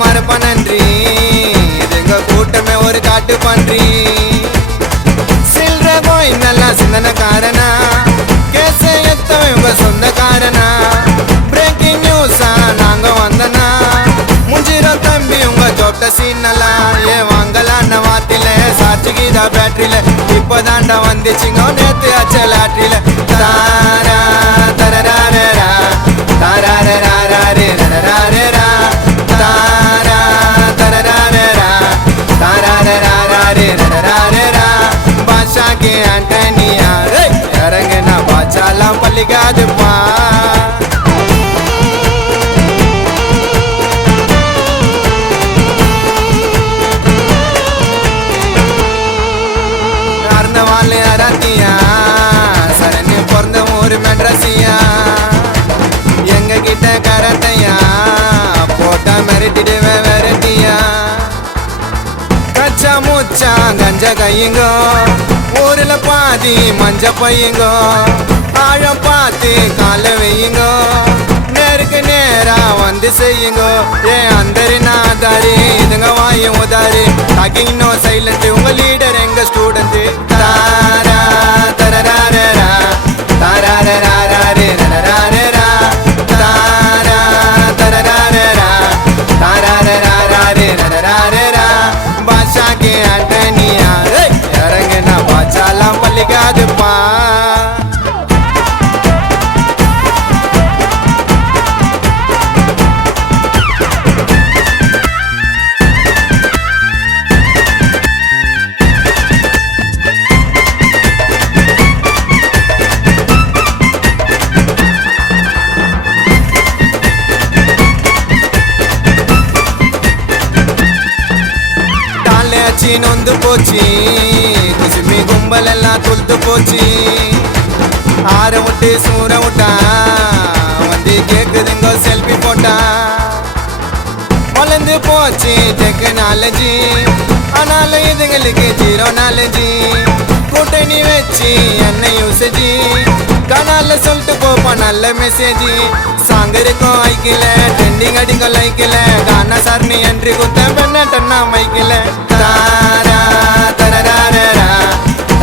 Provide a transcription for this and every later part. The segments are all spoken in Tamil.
மறுப்ப நன்றி இதுங்க கூட்டமே ஒரு காட்டு பன்றி சில்ற கோயிங்கெல்லாம் சிந்தனக்காரனா கேச எத்தவன் இவங்க சொந்தக்காரனா பிரேக்கிங் நியூஸா நாங்க வந்தனா முஞ்சிர தம்பி உங்க ஜோப்ட சீனெல்லாம் ஏன் வாங்கலான்னு வாத்தில சாட்சிக்குதா பேட்டரியில இப்பதாண்டா வந்துச்சுங்க நேத்து அச்ச லாட்ரியில தாரா தரரா தாரரே ரரரா தாரா தரரா தாரரே ரரரா பாஷா கே ஆண்டனியா இறங்குனா பாச்சாலாம் பள்ளிக்காதுப்பா அறந்தவாள் அராத்தியா சரணி பிறந்த ஒரு மெட்ரஸியா எங்க கிட்ட கரத்தையா போட்டா மிரட்டிடுவே வெரைட்டியா கச்சா மூச்சா கஞ்ச கையுங்கோ ஊர்ல பாதி மஞ்ச பையுங்கோ ஆழம் பார்த்து கால வையுங்கோ நேருக்கு நேரா வந்து செய்யுங்கோ ஏன் அந்தரி நாதாரி இதுங்க வாயும் உதாரி டாக்கிங் நோ சைலண்ட் உங்க லீடர் எங்க ஸ்டூடெண்ட் தாரா தரரா தாரரா ரரரா தாரா தரரா தாரரா பாஷா கே ஆண்டனியா இறங்குனா பாச்சாலாம் பள்ளிக்காதுப்பா நொந்து போச்சு குசுமி கும்பல் எல்லாம் துளுத்து போச்சு ஆற விட்டு சூற விட்டா வந்து கேக்குதுங்க செல்ஃபி போட்டா வளர்ந்து போச்சு டெக்னாலஜி ஆனாலும் இதுங்களுக்கு 0 நாலேஜி கூட்டணி வச்சு என்ன யூசேஜி கனால சொல்லிட்டு போப்பா நல்ல மெசேஜ் சாங் இருக்கும் ஐக்கில ட்ரெண்டிங் அடிக்கும் லைக்கில கானா சார் நீ என்ட்ரி குத்த பெண்ணா மைக்கில தாரா தரரா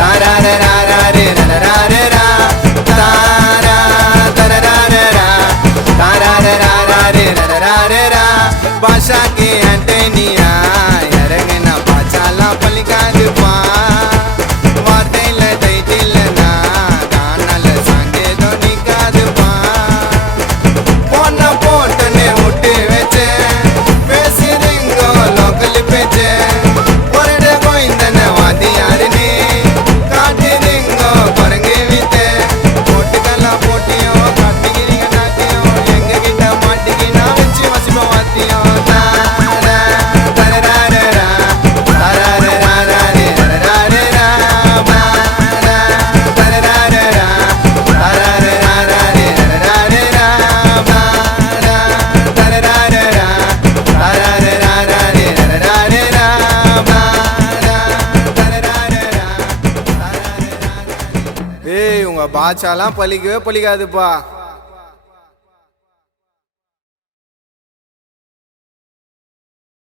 தாரரா ரரரா தாரா தரரா தாரரா பாஷா கே ஆண்டனியா இறங்குனா பாச்சாலாம் பள்ளிக்காதுப்பா வார்த்தையில டைட்டில்னா கானால சாங்கேதோ நிக்காதுப்பா போன போட்டுன்னு முட்டி வச்சு பேசுறீங்கோ லோக்கல் பேச்சு ஒரட கோயிந்தன வாத்தியாருன்னு காட்டுறீங்கோ குரங்கு வித்து போட்டுக்கெல்லாம் போட்டியும் காட்டுகிறீங்க நாட்டியும் எங்க கிட்ட மாட்டிக்கினா வச்சு வசிப்போம் வாத்தியம் ஏய் உங்க பாச்சாலாம் பலிக்கவே பலிக்காதுப்பா.